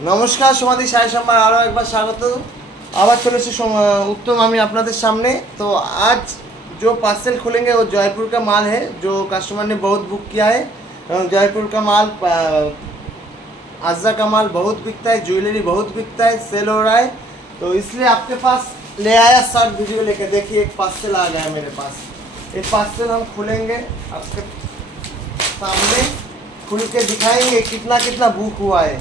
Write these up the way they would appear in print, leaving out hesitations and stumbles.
नमस्कार समाधि साई सम्मान आरो एक बार स्वागत आबार चले उत्तम आमी आपनादेर सामने। तो आज जो पार्सल खुलेंगे वो जयपुर का माल है, जो कस्टमर ने बहुत बुक किया है। जयपुर का माल, आजरा का माल बहुत बिकता है, ज्वेलरी बहुत बिकता है, सेल हो रहा है। तो इसलिए आपके पास ले आया शॉर्ट वीडियो लेके। देखिए एक पार्सल आ गया मेरे पास। एक पार्सल हम खुलेंगे, आपके सामने खुल के दिखाएंगे कितना कितना बुक हुआ है।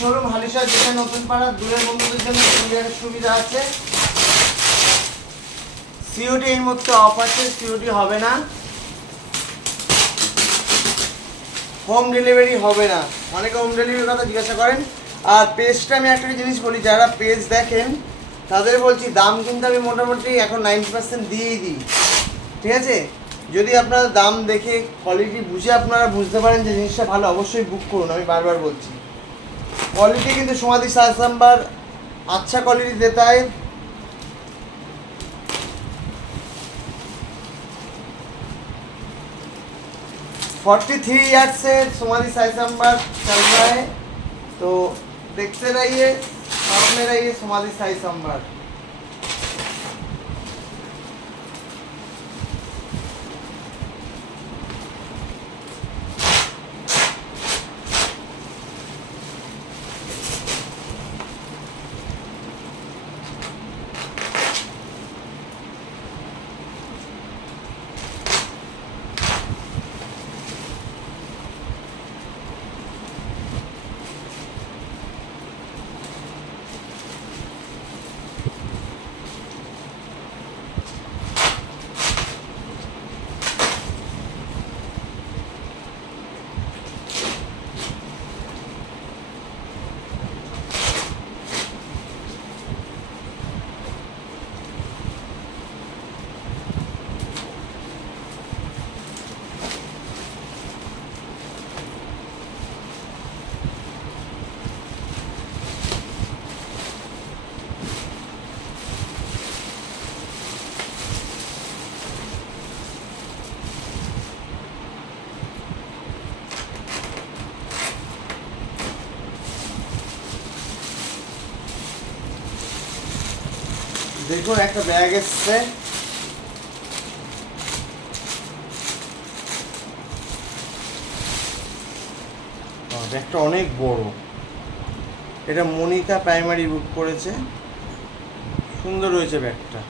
শোরুম হালিশহর, যেটা নতুন পাড়া, দূরের বন্ধুদের জন্য কুরিয়ারের সুবিধা আছে। সিওডি এই মুহূর্তে অফ আছে, সিওডি হবে না, হোম ডেলিভারি হবে না। অনেকে হোম ডেলিভারির কথা জিজ্ঞাসা করেন। আর পেজটা আমি একটা জিনিস বলি, যারা পেজ দেখেন তাদের বলছি দাম কিন্তু আমি মোটামুটি এখন 90% দিয়েই দিই, ঠিক আছে। যদি আপনারা দাম দেখে কোয়ালিটি বুঝে আপনারা বুঝতে পারেন যে জিনিসটা ভালো, অবশ্যই বুক করুন। আমি বারবার বলছি क्वालिटी किंतु समाधि साई सम्मान अच्छा क्वालिटी देता है। (43 ईयर्स से समाधि साई सम्मान चल रहा है। तो देखते रहिए, साथ में रहिए समाधि साई सम्मान। देखो एक बैग एसছে, ব্যাগটা অনেক বড়। এটা মনিকা প্রাইমারি বুক করেছে, সুন্দর হয়েছে ব্যাগটা,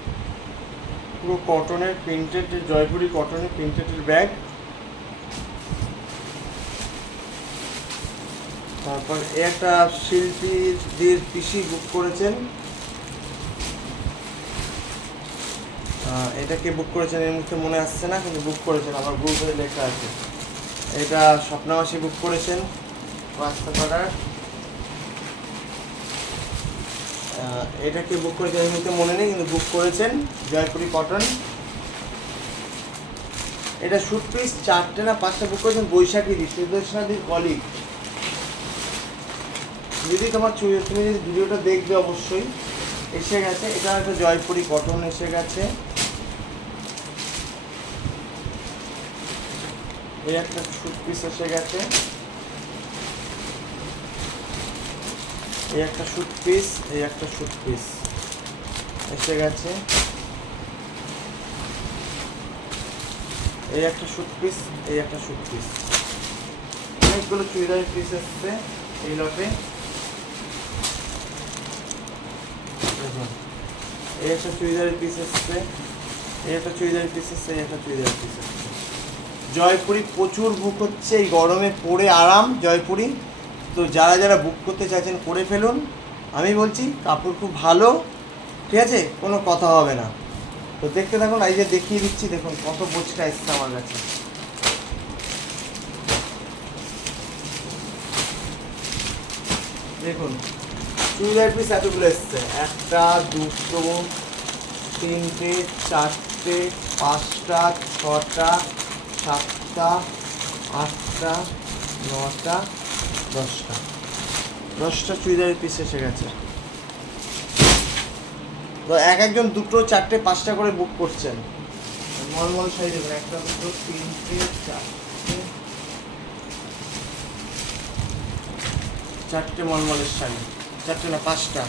পুরো কটনের প্রিন্টেড, জয়পুরি কটনের প্রিন্টেডের ব্যাগ। তারপর একটা শিল্পীদের পিসি বুক করেছেন, এটাকে বুক করেছেন, এই মুহূর্তে মনে আসছে না, কিন্তু বুক করেছেন, আমার গ্রুপে লেখা আছে। এটা স্বপ্নাবাসী বুক করেছেন রাস্তাপাড়ার। এটাকে বুক করেছেন, এই মুহূর্তে মনে নেই, কিন্তু বুক করেছেন, জয়পুরি কটন। এটা শুট পিস 4টে না 5টা বুক করেছেন, বৈশাখী সুদর্শনাদির কলিগ। যদি তুমি যদি ভিডিওটা দেখবে অবশ্যই। এসে গেছে, এটা একটা জয়পুরি কটন এসে গেছে। এই একটা শুট পিস এসে গেছে, এই একটা শুট পিস, এই একটা শুট পিস এসে গেছে, এই একটা শুট পিস, এই একটা শুট পিস। অনেকগুলো চুড়িদারের পিস এসছে এই লটে। এই একটা চুড়িদারের পিস এসছে, এই একটা চুড়িদারের পিস এসছে, এই একটা চুড়িদারের পিস এসছে। জয়পুরি প্রচুর বুক হচ্ছে, এই গরমে পরে আরাম জয়পুরি। তো যারা যারা বুক করতে চাইছেন করে ফেলুন। আমি বলছি কাপড় খুব ভালো, ঠিক আছে, কোনো কথা হবে না। তো দেখতে থাকুন, এই যে দেখিয়ে দিচ্ছি, দেখুন কত বোচকা এসছে আমার কাছে। দেখুন চুড়িদার পিস এতগুলো এসছে, 1 2 3 4 5 6 7 8 9 10টা চুড়িদারের পিস এসে গেছে। তো একজন 2 4 5টা করে বুক করছেন। মলমল শাড়ি দেখুন, 1 2 3 4টে মলমলের শাড়ি, 4টে না 5টা।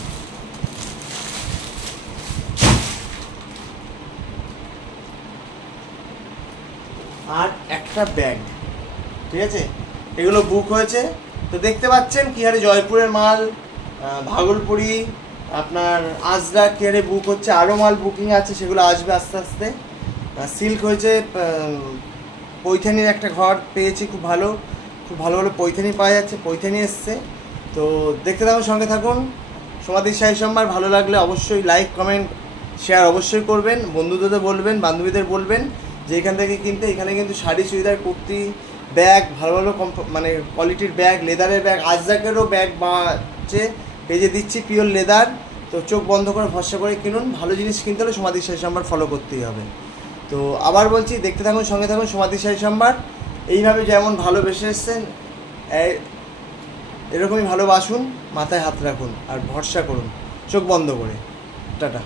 আর একটা ব্যাগ, ঠিক আছে, এগুলো বুক হয়েছে। তো দেখতে পাচ্ছেন কি হারে জয়পুরের মাল, ভাগলপুরি, আপনার আজরা কি হারে বুক হচ্ছে। আরও মাল বুকিং আছে, সেগুলো আসবে আস্তে আস্তে। সিল্ক হয়েছে, পৈথানির একটা ঘর পেয়েছি, খুব ভালো ভালো পৈথানি পাওয়া যাচ্ছে, পৈথানি এসছে। তো দেখতে থাকুন, সঙ্গে থাকুন। সমাধির শাড়ি সম্ভার ভালো লাগলে অবশ্যই লাইক কমেন্ট শেয়ার অবশ্যই করবেন, বন্ধুদের বলবেন, বান্ধবীদের বলবেন যে এখান থেকে কিনতে। এখানে কিন্তু শাড়ি, চুড়িদার, কুর্তি, ব্যাগ, ভালো ভালো মানে কোয়ালিটির ব্যাগ, লেদারের ব্যাগ, আজরাকেরও ব্যাগ আছে, পেজে দিচ্ছি পিওর লেদার। তো চোখ বন্ধ করে ভরসা করে কিনুন। ভালো জিনিস কিনতে হলে সমাধির শাড়ি সম্ভার ফলো করতেই হবে। তো আবার বলছি, দেখতে থাকুন, সঙ্গে থাকুন সমাধির শাড়ি সম্ভার। এইভাবে যেমন ভালোবেসে এসছেন, এরকমই ভালোবাসুন, মাথায় হাত রাখুন আর ভরসা করুন চোখ বন্ধ করে। টাটা।